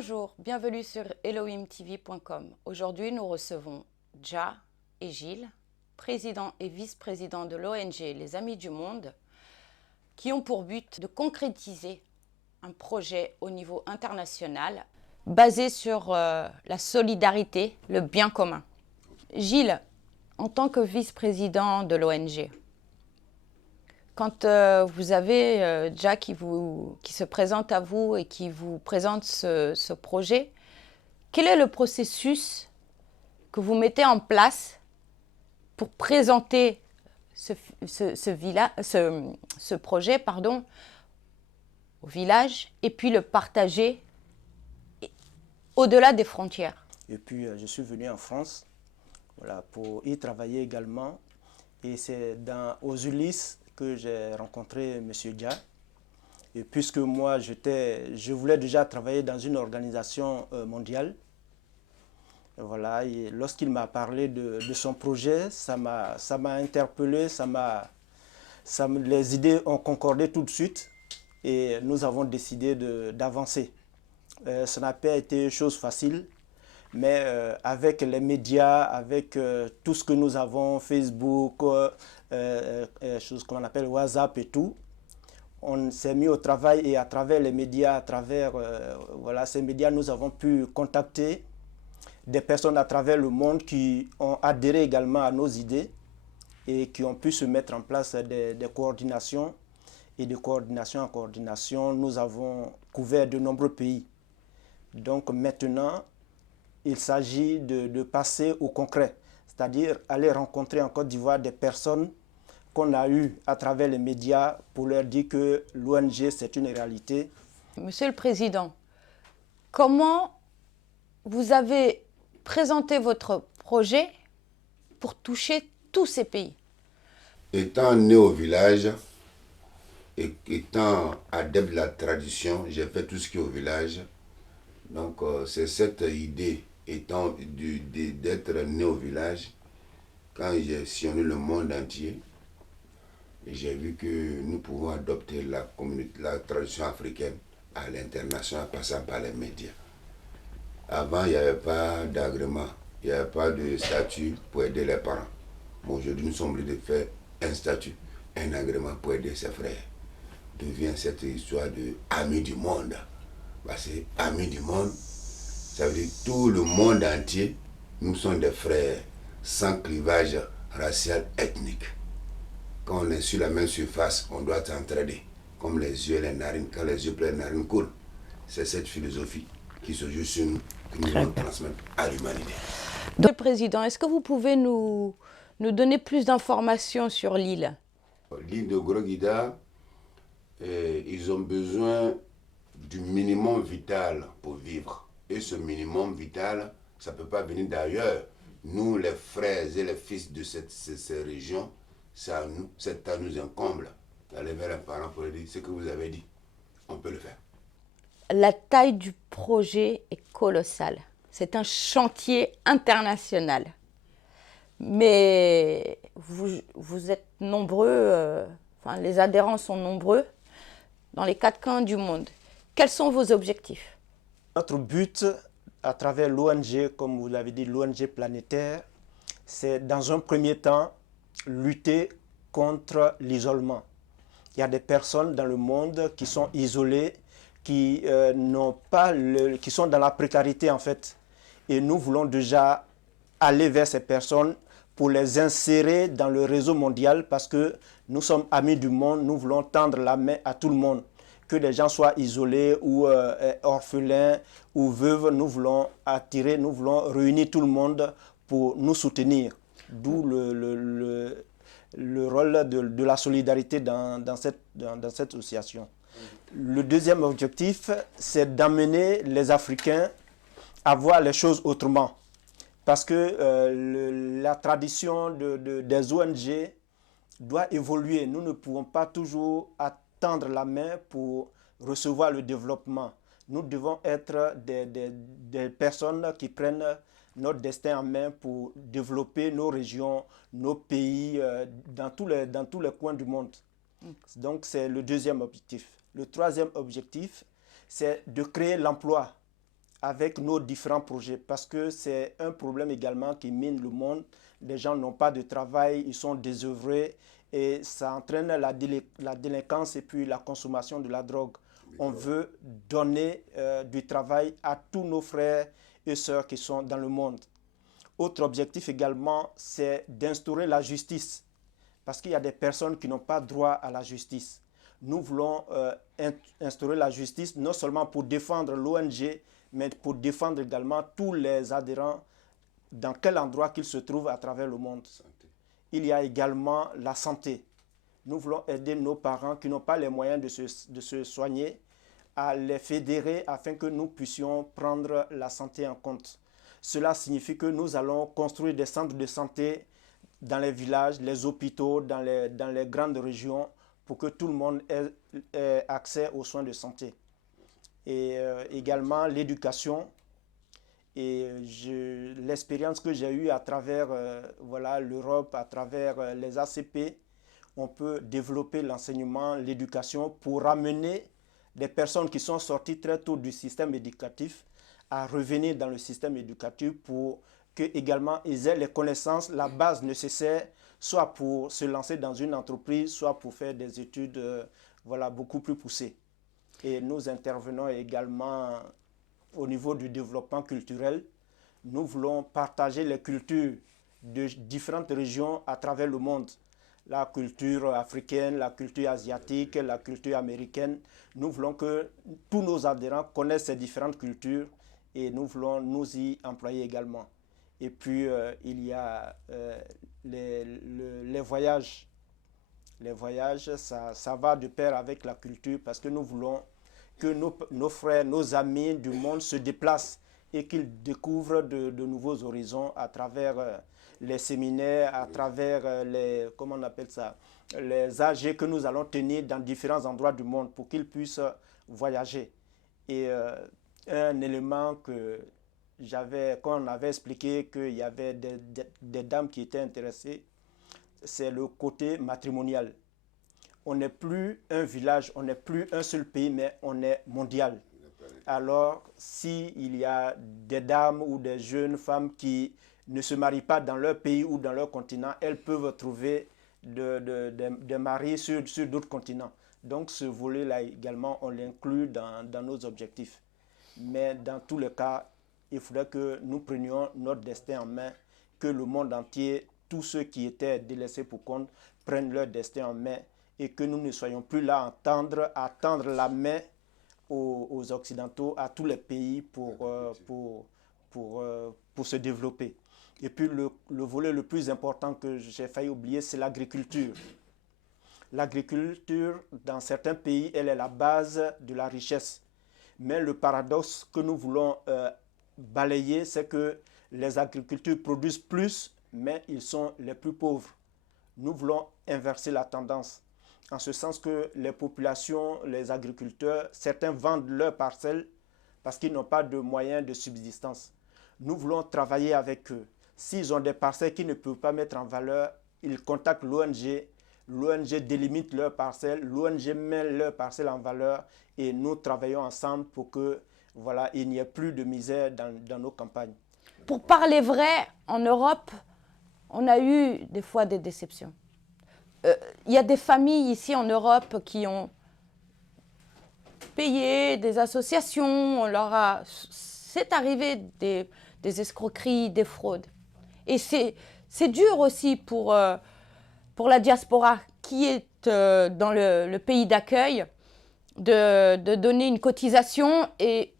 Bonjour, bienvenue sur ElohimTV.com. Aujourd'hui, nous recevons Dja et Gilles, président et vice-président de l'ONG Les Amis du Monde, qui ont pour but de concrétiser un projet au niveau international basé sur la solidarité, le bien commun. Gilles, en tant que vice-président de l'ONG, quand vous avez Dja qui se présente à vous et qui vous présente ce projet, quel est le processus que vous mettez en place pour présenter ce projet au village et puis le partager au-delà des frontières? Et puis, je suis venu en France pour y travailler également. Et c'est aux Ulysses que j'ai rencontré M. Dja. Et puisque moi, je voulais déjà travailler dans une organisation mondiale. Voilà, et lorsqu'il m'a parlé de son projet, ça m'a interpellé, les idées ont concordé tout de suite et nous avons décidé d'avancer. Ça n'a pas été chose facile, mais avec les médias, avec tout ce que nous avons, Facebook, choses qu'on appelle WhatsApp et tout, on s'est mis au travail et à travers les médias, à travers ces médias, nous avons pu contacter des personnes à travers le monde qui ont adhéré également à nos idées et qui ont pu se mettre en place des coordinations. Et de coordination en coordination, nous avons couvert de nombreux pays. Donc maintenant, il s'agit de passer au concret, c'est-à-dire aller rencontrer en Côte d'Ivoire des personnes qu'on a eues à travers les médias pour leur dire que l'ONG, c'est une réalité. Monsieur le Président, comment vous avez présenté votre projet pour toucher tous ces pays? Étant né au village et étant adepte de la tradition, j'ai fait tout ce qui est au village. Donc c'est cette idée d'être né au village, quand j'ai sillonné le monde entier, j'ai vu que nous pouvons adopter la tradition africaine à l'international, passant par les médias. Avant, il n'y avait pas d'agrément, il n'y avait pas de statut pour aider les parents. Bon, aujourd'hui, nous sommes obligés de faire un statut, un agrément pour aider ses frères. D'où vient cette histoire de amis du monde? Parce que amis du monde, ça veut dire tout le monde entier, nous sommes des frères, sans clivage racial, ethnique. Quand on est sur la même surface, on doit s'entraider, comme les yeux et les narines. Quand les yeux pleins, les narines coulent. C'est cette philosophie qui se joue sur nous, que nous devons transmettre à l'humanité. Monsieur le Président, est-ce que vous pouvez nous donner plus d'informations sur l'île? L'île de Gros Guida, ils ont besoin du minimum vital pour vivre. Et ce minimum vital, ça ne peut pas venir d'ailleurs. Nous, les frères et les fils de ces régions, cette tâche nous incombe. D'aller vers les parents pour leur dire ce que vous avez dit. On peut le faire. La taille du projet est colossale. C'est un chantier international. Mais vous êtes nombreux, les adhérents sont nombreux dans les 4 coins du monde. Quels sont vos objectifs? Notre but, à travers l'ONG, comme vous l'avez dit, l'ONG planétaire, c'est dans un premier temps lutter contre l'isolement. Il y a des personnes dans le monde qui sont isolées, qui sont dans la précarité en fait. Et nous voulons déjà aller vers ces personnes pour les insérer dans le réseau mondial parce que nous sommes amis du monde, nous voulons tendre la main à tout le monde. Que les gens soient isolés ou orphelins ou veuves, nous voulons attirer, nous voulons réunir tout le monde pour nous soutenir. D'où le rôle de la solidarité dans cette association. Le deuxième objectif, c'est d'amener les Africains à voir les choses autrement. Parce que la tradition des ONG doit évoluer. Nous ne pouvons pas toujours tendre la main pour recevoir le développement. Nous devons être des personnes qui prennent notre destin en main pour développer nos régions, nos pays, dans tous les coins du monde. Donc c'est le deuxième objectif. Le troisième objectif, c'est de créer l'emploi avec nos différents projets, parce que c'est un problème également qui mine le monde. Les gens n'ont pas de travail, ils sont désœuvrés et ça entraîne la délinquance et puis la consommation de la drogue. On veut donner du travail à tous nos frères et sœurs qui sont dans le monde. Autre objectif également, c'est d'instaurer la justice, parce qu'il y a des personnes qui n'ont pas droit à la justice. Nous voulons instaurer la justice non seulement pour défendre l'ONG, mais pour défendre également tous les adhérents dans quel endroit qu'ils se trouvent à travers le monde. Il y a également la santé. Nous voulons aider nos parents qui n'ont pas les moyens de se soigner à les fédérer afin que nous puissions prendre la santé en compte. Cela signifie que nous allons construire des centres de santé dans les villages, les hôpitaux, dans les grandes régions pour que tout le monde ait accès aux soins de santé. Et également l'éducation. Et l'expérience que j'ai eue à travers voilà, l'Europe, à travers les ACP, on peut développer l'enseignement, l'éducation pour amener des personnes qui sont sorties très tôt du système éducatif à revenir dans le système éducatif pour que également ils aient les connaissances, la base nécessaire, soit pour se lancer dans une entreprise, soit pour faire des études voilà, beaucoup plus poussées. Et nous intervenons également au niveau du développement culturel. Nous voulons partager les cultures de différentes régions à travers le monde. La culture africaine, la culture asiatique, la culture américaine. Nous voulons que tous nos adhérents connaissent ces différentes cultures et nous voulons nous y employer également. Et puis, il y a les voyages. Les voyages, ça va de pair avec la culture parce que nous voulons que nos frères, nos amis du monde se déplacent et qu'ils découvrent de nouveaux horizons à travers les séminaires, à travers les, comment on appelle ça, les AG que nous allons tenir dans différents endroits du monde pour qu'ils puissent voyager. Et un élément que quand on avait expliqué qu'il y avait des dames qui étaient intéressées, c'est le côté matrimonial. On n'est plus un village, on n'est plus un seul pays, mais on est mondial. Alors, s'il y a des dames ou des jeunes femmes qui ne se marient pas dans leur pays ou dans leur continent, elles peuvent trouver des maris sur d'autres continents. Donc, ce volet-là également, on l'inclut dans nos objectifs. Mais dans tous les cas, il faudrait que nous prenions notre destin en main, que le monde entier, tous ceux qui étaient délaissés pour compte, prennent leur destin en main et que nous ne soyons plus là à tendre la main aux Occidentaux, à tous les pays pour se développer. Et puis le volet le plus important que j'ai failli oublier, c'est l'agriculture. L'agriculture, dans certains pays, elle est la base de la richesse. Mais le paradoxe que nous voulons balayer, c'est que les agriculteurs produisent plus, mais ils sont les plus pauvres. Nous voulons inverser la tendance, en ce sens que les populations, les agriculteurs, certains vendent leurs parcelles parce qu'ils n'ont pas de moyens de subsistance. Nous voulons travailler avec eux. S'ils ont des parcelles qu'ils ne peuvent pas mettre en valeur, ils contactent l'ONG. L'ONG délimite leurs parcelles, l'ONG met leurs parcelles en valeur et nous travaillons ensemble pour que voilà, il n'y ait plus de misère dans nos campagnes. Pour parler vrai, en Europe, on a eu des fois des déceptions. Il y a des familles ici en Europe qui ont payé des associations, c'est arrivé des escroqueries, des fraudes. Et c'est dur aussi pour la diaspora qui est dans le pays d'accueil de donner une cotisation et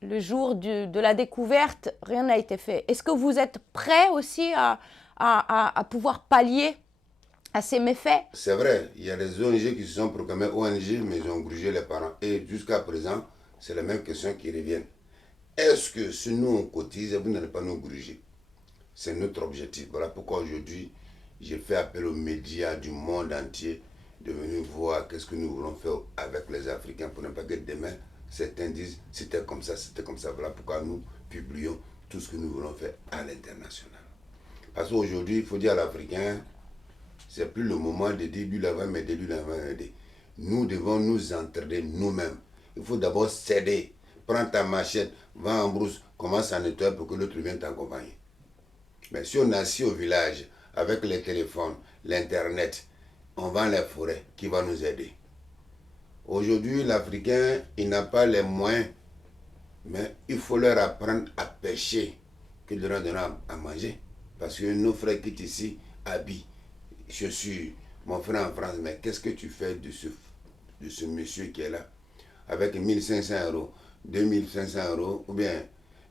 le jour de la découverte, rien n'a été fait. Est-ce que vous êtes prêts aussi à pouvoir pallier à ces méfaits? C'est vrai, il y a des ONG qui se sont proclamées ONG, mais ils ont grugé les parents. Et jusqu'à présent, c'est la même question qui revient. Est-ce que si nous on cotise, vous n'allez pas nous gruger? C'est notre objectif. Voilà pourquoi aujourd'hui, j'ai fait appel aux médias du monde entier de venir voir qu'est-ce que nous voulons faire avec les Africains pour ne pas que demain, certains disent c'était comme ça, c'était comme ça. Voilà pourquoi nous publions tout ce que nous voulons faire à l'international. Parce qu'aujourd'hui, il faut dire à l'Africain, c'est plus le moment de dire lui l'avant, mais de lui l'avant aider. Nous devons nous entraider nous-mêmes. Il faut d'abord s'aider prends ta machette, va en brousse, commence à nettoyer pour que l'autre vienne t'accompagner. Mais si on est assis au village, avec les téléphones, l'internet, on vend les forêts, qui va nous aider? Aujourd'hui, l'Africain, il n'a pas les moyens, mais il faut leur apprendre à pêcher que de leur donner à manger. Parce que nos frères quittent ici, habillent, chaussures. Mon frère en France, mais qu'est-ce que tu fais de ce monsieur qui est là? Avec 1500 euros, 2500 euros, ou bien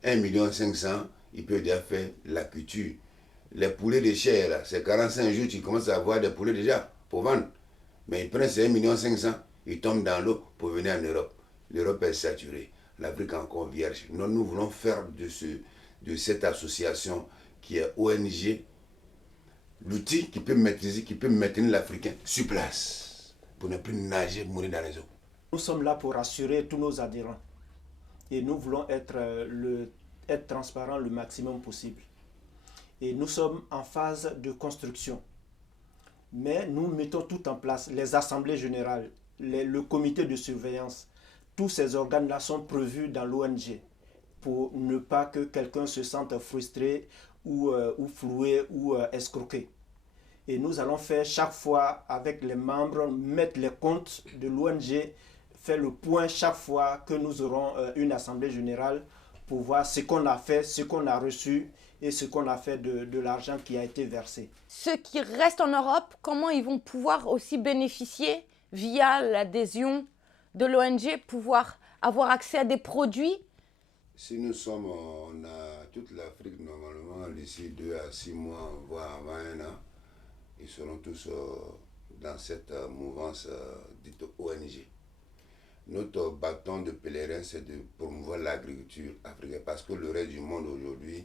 1,5 million, il peut déjà faire la culture. Les poulets de chair, là, c'est 45 jours, tu commences à avoir des poulets déjà pour vendre. Mais il prend ces 1,5 million, il tombe dans l'eau pour venir en Europe. L'Europe est saturée, l'Afrique est encore vierge. Nous voulons faire de cette association qui est ONG, l'outil qui peut maîtriser, qui peut maintenir l'Africain sur place, pour ne plus nager, mourir dans les eaux. Nous sommes là pour assurer tous nos adhérents. Et nous voulons être transparents le maximum possible. Et nous sommes en phase de construction. Mais nous mettons tout en place, les assemblées générales, le comité de surveillance. Tous ces organes-là sont prévus dans l'ONG pour ne pas que quelqu'un se sente frustré ou floué ou escroqué. Et nous allons faire chaque fois avec les membres, mettre les comptes de l'ONG, faire le point chaque fois que nous aurons une assemblée générale pour voir ce qu'on a fait, ce qu'on a reçu et ce qu'on a fait de l'argent qui a été versé. Ceux qui restent en Europe, comment ils vont pouvoir aussi bénéficier via l'adhésion de l'ONG, pouvoir avoir accès à des produits? Si nous sommes, on a toute l'Afrique normalement, d'ici 2 à 6 mois, voire avant 1 an, ils seront tous dans cette mouvance dite ONG. Notre bâton de pèlerin, c'est de promouvoir l'agriculture africaine, parce que le reste du monde aujourd'hui,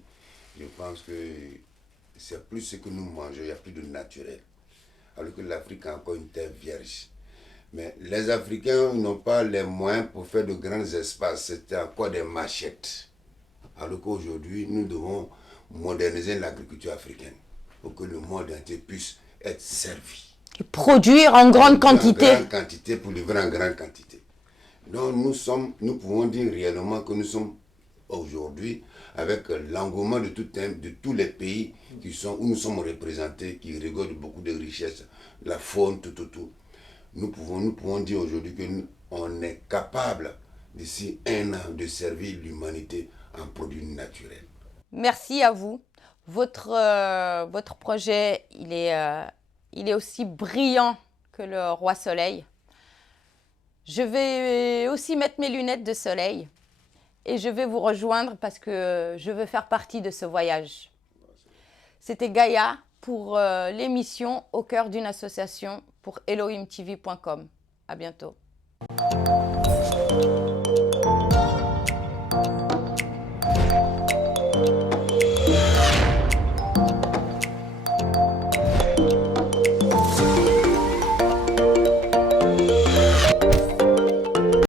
je pense que c'est plus ce que nous mangeons, il n'y a plus de naturel. Alors que l'Afrique a encore une terre vierge. Mais les Africains n'ont pas les moyens pour faire de grands espaces, c'était encore des machettes. Alors qu'aujourd'hui, nous devons moderniser l'agriculture africaine pour que le monde entier puisse être servi. Et produire en grande quantité. En grande quantité pour livrer en grande quantité. Donc nous pouvons dire réellement que nous sommes aujourd'hui, avec l'engouement de tous les pays où nous sommes représentés, qui regorgent beaucoup de richesses, la faune, tout. Nous pouvons dire aujourd'hui qu'on est capable, d'ici 1 an, de servir l'humanité en produits naturels. Merci à vous. Votre projet, il est aussi brillant que le roi soleil. Je vais aussi mettre mes lunettes de soleil et je vais vous rejoindre parce que je veux faire partie de ce voyage. C'était Gaïa pour l'émission Au cœur d'une association pour ElohimTV.com. À bientôt.